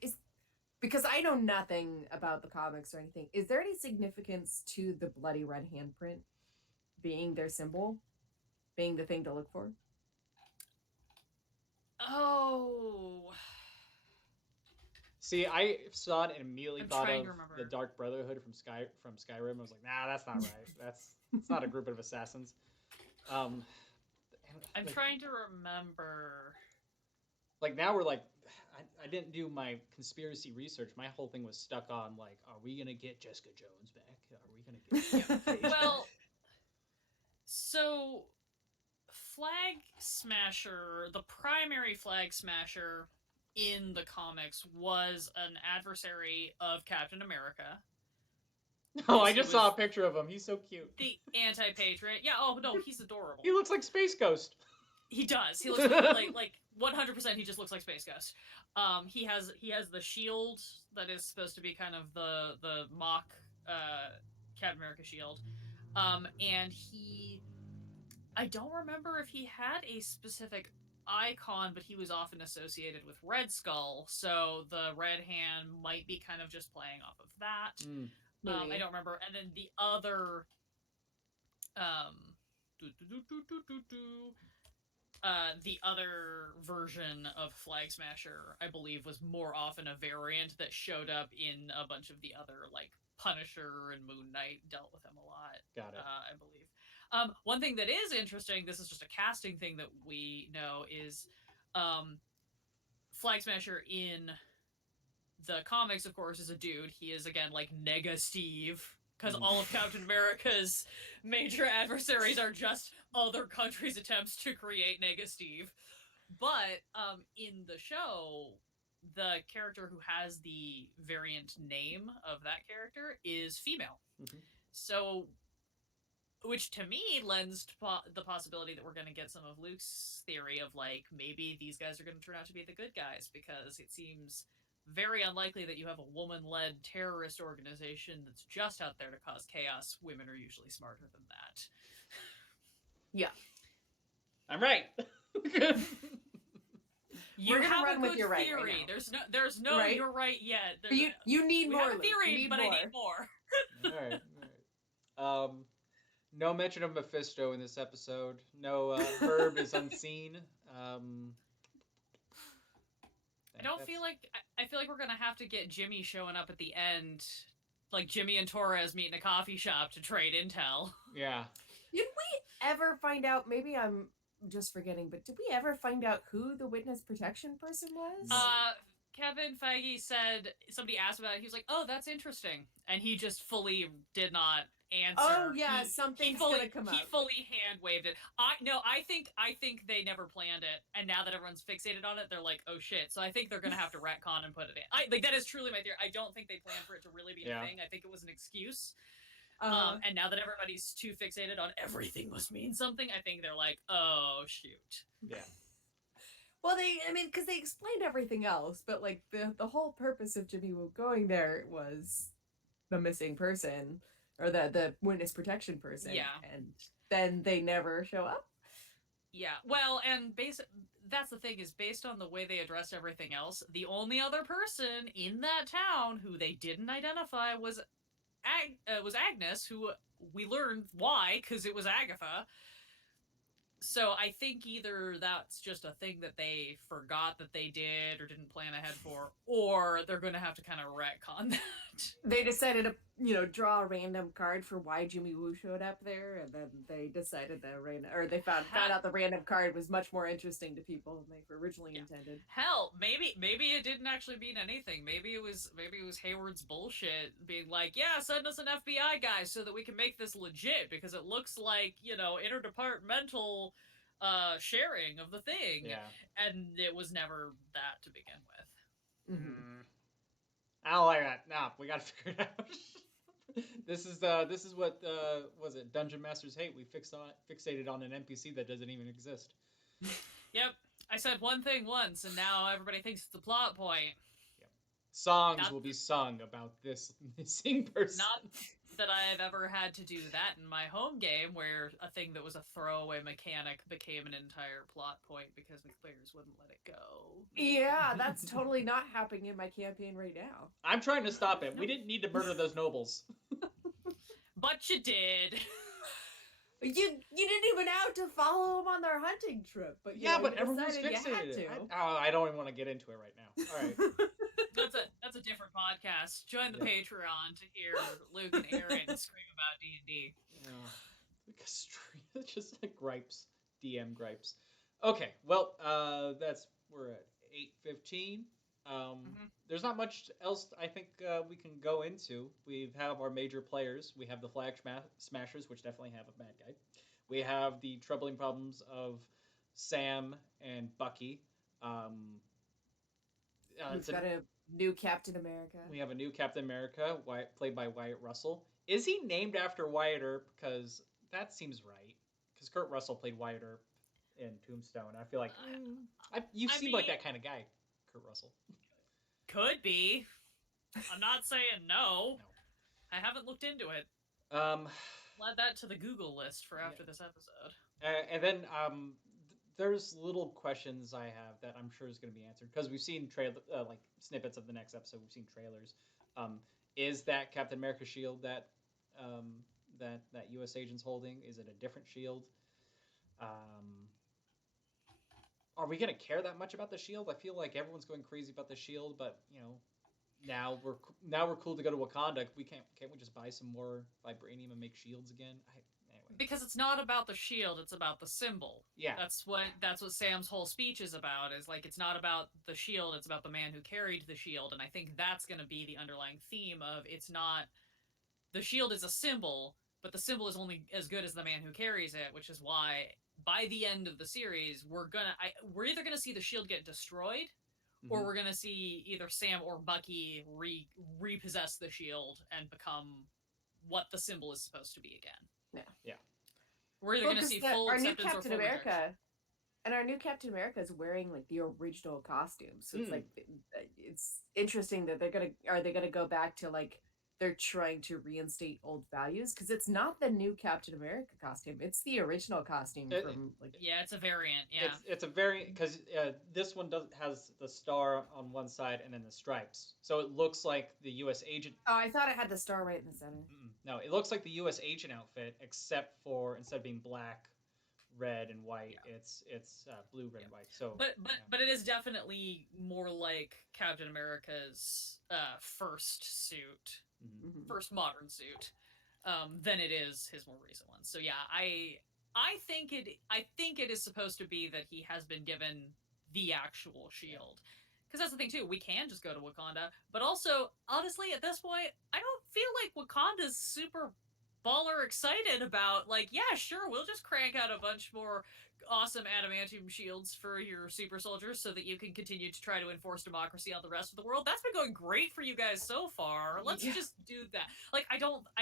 because I know nothing about the comics or anything, is there any significance to the bloody red handprint being their symbol? Being the thing to look for? Oh... See, I saw it and immediately thought of remember. the Dark Brotherhood from Skyrim. I was like, nah, that's not right. It's not a group of assassins. I'm trying to remember. Like, now we're like, I didn't do my conspiracy research. My whole thing was stuck on, like, are we going to get Jessica Jones back? Are we going to get... Well, so Flag Smasher, the primary Flag Smasher in the comics was an adversary of Captain America. Oh, I just saw a picture of him. He's so cute. The anti-patriot. Yeah, oh no, he's adorable. He looks like Space Ghost. He does. He looks like 100% he just looks like Space Ghost. He has the shield that is supposed to be kind of the mock Captain America shield. And I don't remember if he had a specific icon, but he was often associated with Red Skull, so the red hand might be kind of just playing off of that. I don't remember. And then the other the other version of Flag Smasher, I believe, was more often a variant that showed up in a bunch of the other, like, Punisher and Moon Knight dealt with him a lot. Got it. I believe. One thing that is interesting, this is just a casting thing that we know, is Flag Smasher in the comics, of course, is a dude. He is, again, like Nega Steve, because all of Captain America's major adversaries are just other countries' attempts to create Nega Steve. But in the show, the character who has the variant name of that character is female. So... which to me lends to the possibility that we're going to get some of Luke's theory of, like, maybe these guys are going to turn out to be the good guys, because it seems very unlikely that you have a woman-led terrorist organization that's just out there to cause chaos. Women are usually smarter than that. Yeah. I'm right. You have a good theory. Right there's no right? You're right yet. You need more. We have a theory, but I need more. All right. No mention of Mephisto in this episode. No, Herb is unseen. I feel like we're gonna have to get Jimmy showing up at the end, like Jimmy and Torres meet in a coffee shop to trade intel. Yeah. Did we ever find out? Maybe I'm just forgetting, but did we ever find out who the witness protection person was? Kevin Feige said, somebody asked about it. He was like, "Oh, that's interesting," and he just fully did not answer. Oh yeah, something's gonna come up. He fully hand waved it. I think they never planned it, and now that everyone's fixated on it, they're like, "Oh shit!" So I think they're gonna have to retcon and put it in. That is truly my theory. I don't think they planned for it to really be a thing. I think it was an excuse. And now that everybody's too fixated on everything must mean something, I think they're like, "Oh shoot." Yeah. Well, because they explained everything else, but like the whole purpose of Jimmy Woo going there was the missing person, or the witness protection person. Yeah. And then they never show up. Yeah. Well, and that's the thing, is based on the way they addressed everything else, the only other person in that town who they didn't identify was Agnes, who we learned why, because it was Agatha. So I think either that's just a thing that they forgot that they did or didn't plan ahead for, or they're going to have to kind of retcon that. They decided to draw a random card for why Jimmy Woo showed up there, and then they decided they found out the random card was much more interesting to people than they originally intended. Hell, maybe it didn't actually mean anything. Maybe it was Hayward's bullshit being like, yeah, send us an FBI guy so that we can make this legit because it looks like, interdepartmental sharing of the thing. Yeah. And it was never that to begin with. Mm-hmm. I don't like that. Nah, we gotta figure it out. This is what was it? Dungeon Masters hate. We fixated on an NPC that doesn't even exist. Yep. I said one thing once, and now everybody thinks it's a plot point. Yep. Songs will be sung about this missing person. Not that I've ever had to do that in my home game, where a thing that was a throwaway mechanic became an entire plot point because the players wouldn't let it go. Yeah, that's totally not happening in my campaign right now. I'm trying to stop it. We didn't need to murder those nobles. But you did. You didn't even have to follow them on their hunting trip, but but everyone's fixated. I don't even want to get into it right now. All right. That's a different podcast. Join the Patreon to hear Luke and Aaron scream about D&D. Yeah, just like gripes, DM gripes. Okay, well, we're at 8:15. There's not much else I think we can go into. We have our major players. We have the Flag Smashers, which definitely have a bad guy. We have the troubling problems of Sam and Bucky. We've got a new Captain America. We have a new Captain America, played by Wyatt Russell. Is he named after Wyatt Earp? Because that seems right. Because Kurt Russell played Wyatt Earp in Tombstone. I feel like you seem like that kind of guy, Kurt Russell. Could be. I'm not saying no. I haven't looked into it. Add that to the Google list for after this episode. And then there's little questions I have that I'm sure is going to be answered because we've seen like snippets of the next episode. We've seen trailers. Is that Captain America shield that U.S. agent's holding? Is it a different shield? Are we going to care that much about the shield? I feel like everyone's going crazy about the shield, but now we're cool to go to Wakanda. Can't we just buy some more vibranium and make shields again? Anyway. Because it's not about the shield, it's about the symbol. Yeah. That's what Sam's whole speech is about, is like it's not about the shield, it's about the man who carried the shield, and I think that's going to be the underlying theme of it's not the shield is a symbol, but the symbol is only as good as the man who carries it, which is why by the end of the series we're either going to see the shield get destroyed or we're going to see either Sam or Bucky repossess the shield and become what the symbol is supposed to be again. Yeah. We're either going to see full acceptance or full rejection. And our new Captain America is wearing like the original costume, so it's like it's interesting that are they gonna go back to like they're trying to reinstate old values because it's not the new Captain America costume; it's the original costume from like. Yeah, it's a variant. Yeah, it's a variant because this one has the star on one side and then the stripes, so it looks like the U.S. agent. Oh, I thought it had the star right in the center. No, it looks like the U.S. agent outfit, except for instead of being black, red and white, it's blue, red, and white. So, but it is definitely more like Captain America's first suit. First modern suit, than it is his more recent one. So yeah, I think it is supposed to be that he has been given the actual shield. Because that's the thing too, we can just go to Wakanda, but also honestly at this point, I don't feel like Wakanda's super baller excited about like, yeah, sure, we'll just crank out a bunch more awesome adamantium shields for your super soldiers so that you can continue to try to enforce democracy on the rest of the world. That's been going great for you guys so far. Let's just do that. Like, I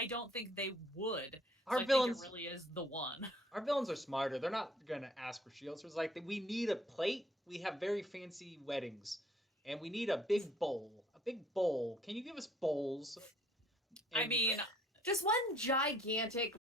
don't think they would. Our so villains I think it really is the one. Our villains are smarter. They're not gonna ask for shields. It's like we need a plate. We have very fancy weddings, and we need a big bowl. A big bowl. Can you give us bowls? I mean, just one gigantic